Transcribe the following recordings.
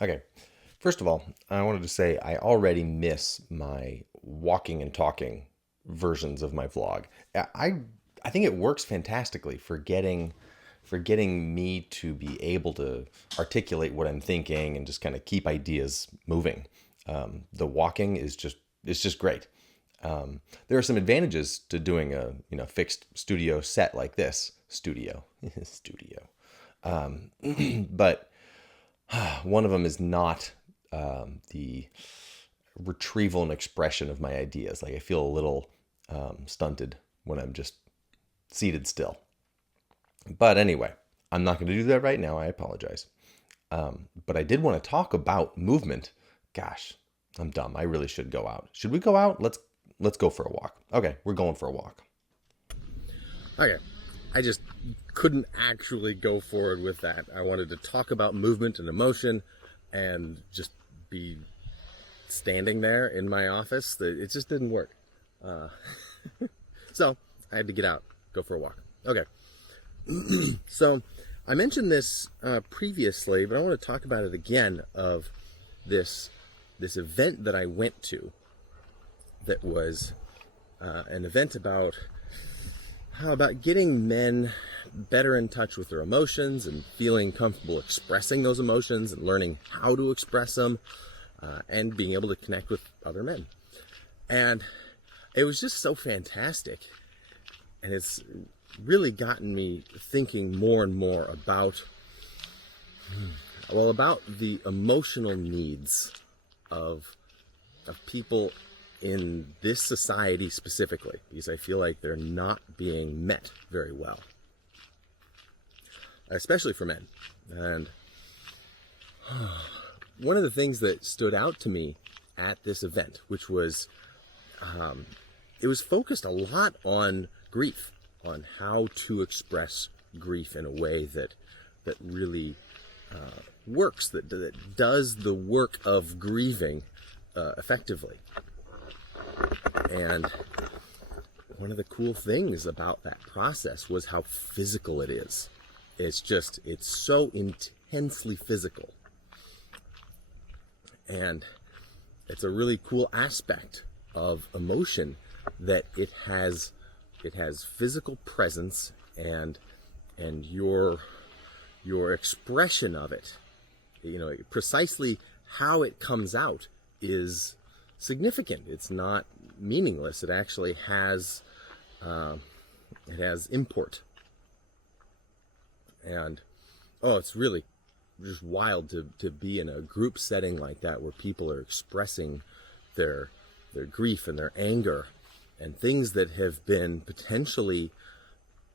Okay. First of all, I wanted to say I already miss my walking and talking versions of my vlog. I think it works fantastically for getting me to be able to articulate what I'm thinking and just kind of keep ideas moving. The walking is just great. There are some advantages to doing a fixed studio set like this studio, but one of them is not the retrieval and expression of my ideas. Like I feel a little stunted when I'm just seated still. But anyway, I'm not going to do that right now. I apologize. But I did want to talk about movement. Gosh, I'm dumb. I really should go out. Should we go out? Let's go for a walk. Okay, we're going for a walk. Okay, I just couldn't actually go forward with that. I wanted to talk about movement and emotion and just be standing there in my office. It just didn't work. Uh, so I had to get out, go for a walk. Okay, so I mentioned this previously, but I want to talk about it again of this event that I went to that was an event about getting men better in touch with their emotions and feeling comfortable expressing those emotions and learning how to express them and being able to connect with other men. And it was just so fantastic. And it's really gotten me thinking more and more about the emotional needs of people in this society specifically, because I feel like they're not being met very well, especially for men. And one of the things that stood out to me at this event, which was, it was focused a lot on grief, on how to express grief in a way that really works, that does the work of grieving effectively. And one of the cool things about that process was how physical it is. It's so intensely physical. And it's a really cool aspect of emotion that it has physical presence, and your expression of it, precisely how it comes out is significant. It's not meaningless. It actually has import. And it's really just wild to be in a group setting like that where people are expressing their grief and their anger and things that have been potentially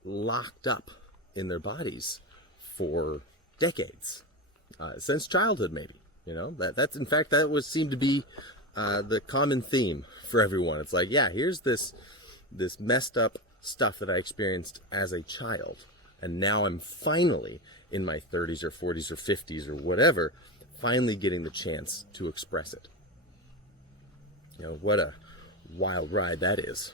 locked up in their bodies for decades, since childhood maybe. That's in fact that seemed to be the common theme for everyone. It's like, yeah, here's this messed up stuff that I experienced as a child, and now I'm finally in my 30s or 40s or 50s or whatever, finally getting the chance to express it. What a wild ride that is.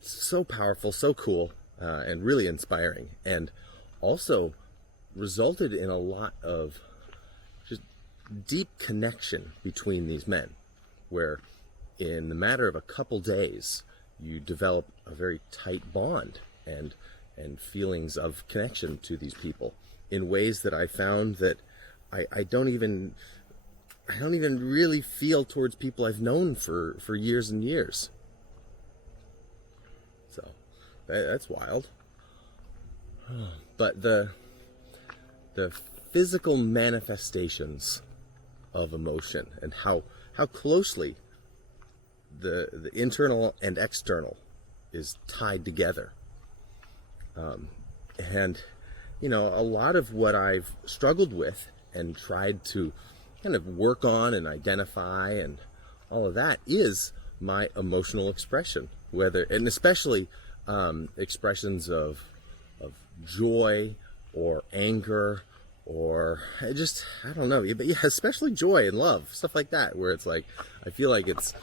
So powerful, so cool, and really inspiring, and also resulted in a lot of just deep connection between these men, where in the matter of a couple days you develop a very tight bond and feelings of connection to these people in ways that I found that I don't even really feel towards people I've known for years and years. So that's wild. But the physical manifestations of emotion and how closely the internal and external is tied together. And a lot of what I've struggled with and tried to kind of work on and identify and all of that is my emotional expression, and especially expressions of joy or anger, or I don't know, but yeah, especially joy and love, stuff like that, where it's like I feel like it's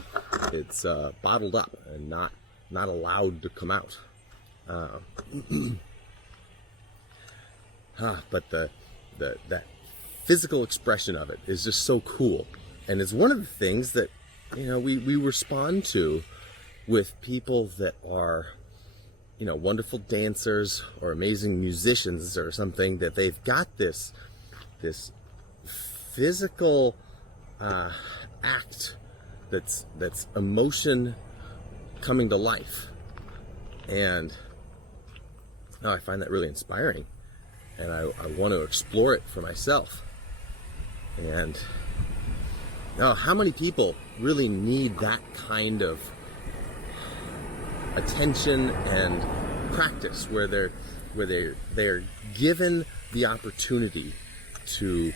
bottled up and not allowed to come out. But that physical expression of it is just so cool. And it's one of the things that, we respond to with people that are, wonderful dancers or amazing musicians or something, that they've got this physical act that's emotion coming to life. And I find that really inspiring, and I want to explore it for myself. And how many people really need that kind of attention and practice, where they're given the opportunity to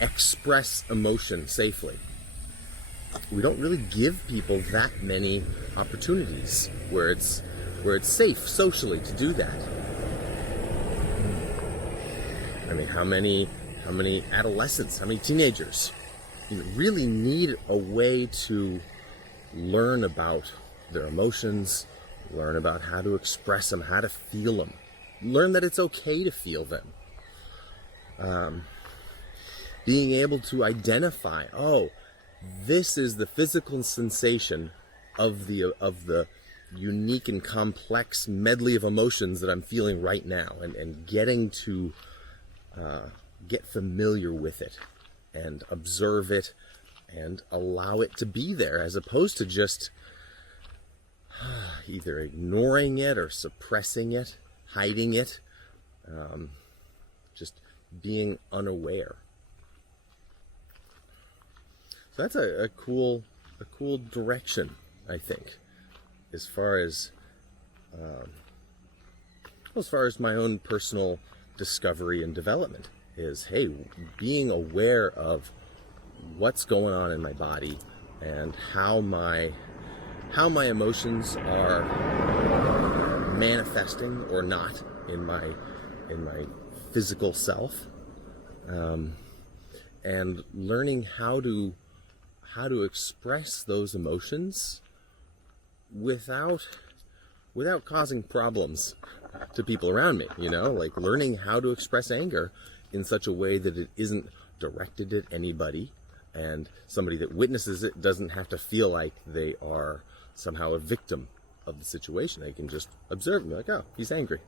express emotion safely? We don't really give people that many opportunities where it's safe socially to do that. I mean, how many adolescents, how many teenagers, really need a way to learn about their emotions, learn about how to express them, how to feel them, learn that it's okay to feel them. Being able to identify, this is the physical sensation of the unique and complex medley of emotions that I'm feeling right now, and getting to get familiar with it and observe it and allow it to be there, as opposed to just either ignoring it or suppressing it, hiding it, just being unaware. So that's a cool direction, I think, as far as my own personal discovery and development is, being aware of what's going on in my body and how my emotions are manifesting or not in my physical self, and learning how to express those emotions without causing problems to people around me, like learning how to express anger in such a way that it isn't directed at anybody, and somebody that witnesses it doesn't have to feel like they are somehow a victim of the situation. They can just observe and be like, he's angry.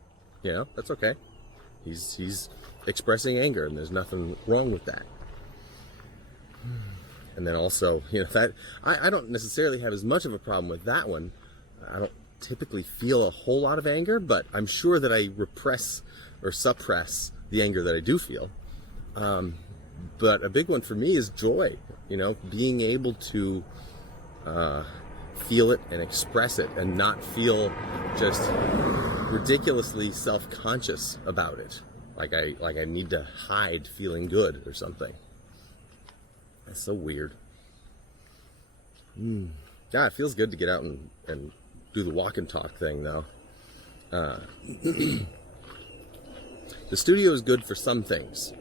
That's okay. He's expressing anger, and there's nothing wrong with that. And then also, that I don't necessarily have as much of a problem with that one. I don't typically feel a whole lot of anger, but I'm sure that I repress or suppress the anger that I do feel. But a big one for me is joy, being able to feel it and express it and not feel just ridiculously self-conscious about it, like I need to hide feeling good or something. That's so weird. Yeah, it feels good to get out and do the walk and talk thing, though. The studio is good for some things,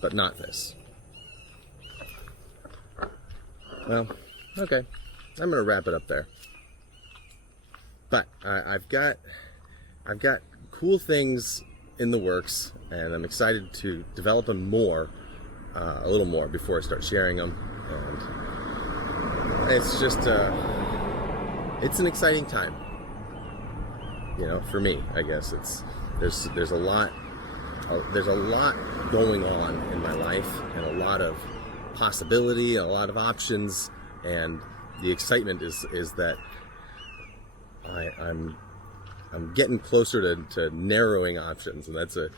but not this. Well, okay. I'm gonna wrap it up there. But I've got cool things in the works, and I'm excited to develop them more, a little more, before I start sharing them. And it's just it's an exciting time, for me. I guess there's a lot going on in my life, and a lot of possibility, and a lot of options, and the excitement is that I'm getting closer to narrowing options, and that's a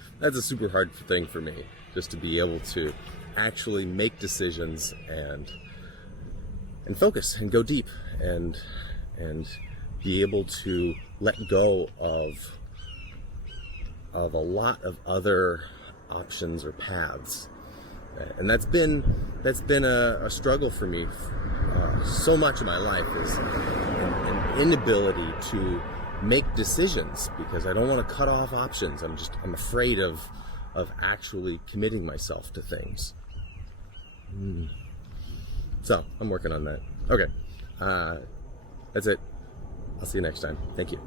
super hard thing for me, just to be able to actually make decisions and focus and go deep and be able to let go of a lot of other options or paths. And that's been a struggle for me. So much of my life is an inability to make decisions, because I don't want to cut off options. I'm afraid of actually committing myself to things. So I'm working on that. Okay, that's it. I'll see you next time. Thank you.